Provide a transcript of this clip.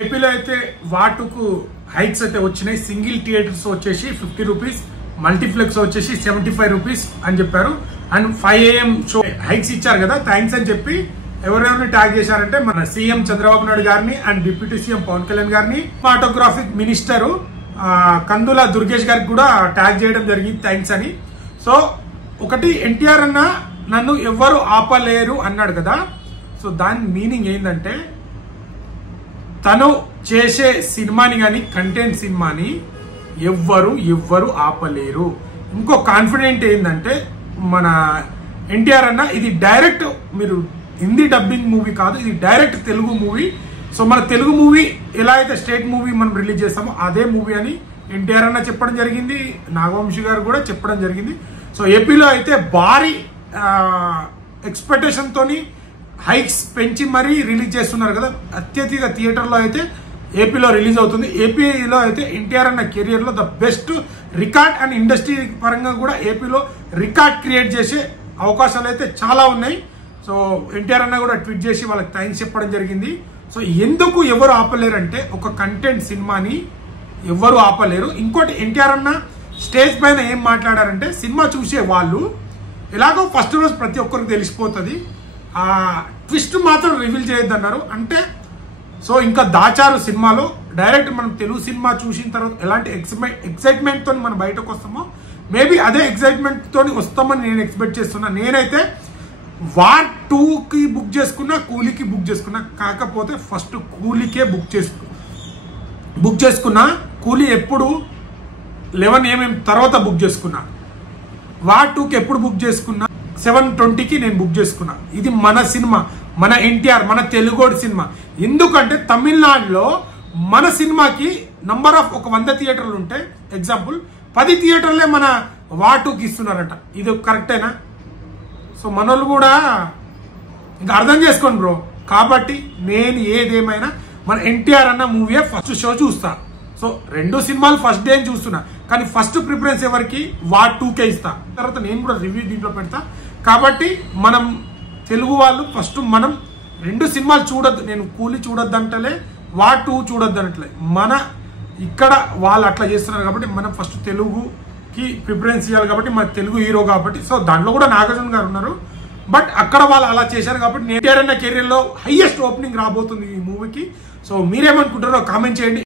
ఏపీలో అయితే వాటుకు హైక్స్ అయితే వచ్చినాయి. సింగిల్ థియేటర్స్ వచ్చేసి 50 రూపీస్, మల్టీప్లెక్స్ వచ్చేసి 75 రూపీస్ అని చెప్పారు. అండ్ 5 AM షో హైక్స్ ఇచ్చారు కదా, థ్యాంక్స్ అని చెప్పి ఎవరెవరిని ట్యాగ్ చేశారంటే మన సీఎం చంద్రబాబు నాయుడు గారిని and deputy CM Pawan Kalyan గారిని, సినిమాటోగ్రాఫిక్ మినిస్టర్ కందుల దుర్గేష్ గారికి కూడా ట్యాగ్ చేయడం జరిగింది థ్యాంక్స్ అని. సో ఒకటి ఎన్టీఆర్ అన్న నన్ను ఎవ్వరు ఆపలేరు అన్నాడు కదా, సో దాని మీనింగ్ ఏంటంటే తను చేసే సినిమాని కానీ కంటెంట్ సినిమాని ఎవ్వరు ఆపలేరు. ఇంకో కాన్ఫిడెంట్ ఏంటంటే మన ఎన్టీఆర్ అన్న ఇది డైరెక్ట్, మీరు హిందీ డబ్బింగ్ మూవీ కాదు, ఇది డైరెక్ట్ తెలుగు మూవీ. సో మన తెలుగు మూవీ ఎలా అయితే స్టేట్ మూవీ మనం రిలీజ్ చేస్తామో అదే మూవీ అని ఎన్టీఆర్ అన్న చెప్పడం జరిగింది, నాగవంశీ గారు కూడా చెప్పడం జరిగింది. సో ఏపీలో అయితే భారీ ఎక్స్పెక్టేషన్ తోని హైక్స్ పెంచి మరీ రిలీజ్ చేస్తున్నారు కదా. అత్యధిక థియేటర్లో అయితే ఏపీలో రిలీజ్ అవుతుంది. ఏపీలో అయితే ఎన్టీఆర్ అన్న కెరియర్ లో the best record and industry పరంగా కూడా ఏపీలో రికార్డ్ క్రియేట్ చేసే అవకాశాలు అయితే చాలా ఉన్నాయి. సో ఎన్టీఆర్ అన్న కూడా ట్వీట్ చేసి వాళ్ళకి థ్యాంక్స్ చెప్పడం జరిగింది. సో ఎందుకు ఎవరు ఆపలేరు అంటే ఒక కంటెంట్ సినిమాని ఎవరు ఆపలేరు. ఇంకోటి ఎన్టీఆర్ అన్న స్టేజ్ పైన ఏం మాట్లాడారంటే సినిమా చూసే వాళ్ళు ఎలాగో ఫస్ట్ రోజు ప్రతి ఒక్కరికి తెలిసిపోతుంది, ఆ ట్విస్ట్ మాత్రం రివీల్ చేయొద్దన్నారు. అంటే సో ఇంకా దాచారు సినిమాలో డైరెక్ట్ మనం తెలుగు సినిమా చూసిన తర్వాత ఎలాంటి ఎక్సైట్మెంట్ తో మనం బయటకు వస్తామో మేబీ అదే ఎక్సైట్మెంట్ తోని వస్తామని నేను ఎక్స్పెక్ట్ చేస్తున్నా. నేనైతే వార్ 2కి బుక్ చేసుకున్నా, కూలీకి బుక్ చేసుకున్నా, కాకపోతే ఫస్ట్ కూలీకే బుక్ చేసుకున్నా. కూలీ ఎప్పుడు 11 AM తర్వాత బుక్ చేసుకున్నా. వార్ 2కి ఎప్పుడు బుక్ చేసుకున్నా 7:20కి నేను బుక్ చేసుకున్నా. ఇది మన సినిమా, మన ఎన్టీఆర్, మన తెలుగోడి సినిమా. ఎందుకంటే తమిళనాడులో మన సినిమాకి నంబర్ ఆఫ్ ఒక 100 థియేటర్లు ఉంటే ఎగ్జాంపుల్ 10 థియేటర్లే మన వార్ 2కి ఇస్తున్నారట. ఇది కరెక్టేనా? సో మనోళ్ళు కూడా ఇంకా అర్థం చేసుకోండి బ్రో. కాబట్టి నేను ఏదేమైనా మన ఎన్టీఆర్ అన్న మూవీ ఫస్ట్ షో చూస్తా. సో 2 సినిమాలు ఫస్ట్ డే చూస్తున్నా, కానీ ఫస్ట్ ప్రిఫరెన్స్ ఎవరికి? వార్ 2కే ఇస్తా. తర్వాత నేను కూడా రివ్యూ దీంట్లో పెడతా. కాబట్టి మనం తెలుగు వాళ్ళు ఫస్ట్ మనం 2 సినిమాలు చూడొద్దు. నేను కూలీ చూడొద్దు అంటలే, వార్ 2 చూడొద్దు అనట్లే. మన ఇక్కడ వాళ్ళు అట్లా చేస్తున్నారు కాబట్టి మనం ఫస్ట్ తెలుగుకి ప్రిఫరెన్స్ ఇవ్వాలి. కాబట్టి మన తెలుగు హీరో కాబట్టి, సో దాంట్లో కూడా నాగార్జున గారు ఉన్నారు. బట్ అక్కడ వాళ్ళు అలా చేశారు కాబట్టి ఎన్టీఆర్ అన్న కెరీర్ లో హైయెస్ట్ ఓపెనింగ్ రాబోతుంది ఈ మూవీకి. సో మీరేమనుకుంటారో కామెంట్ చేయండి.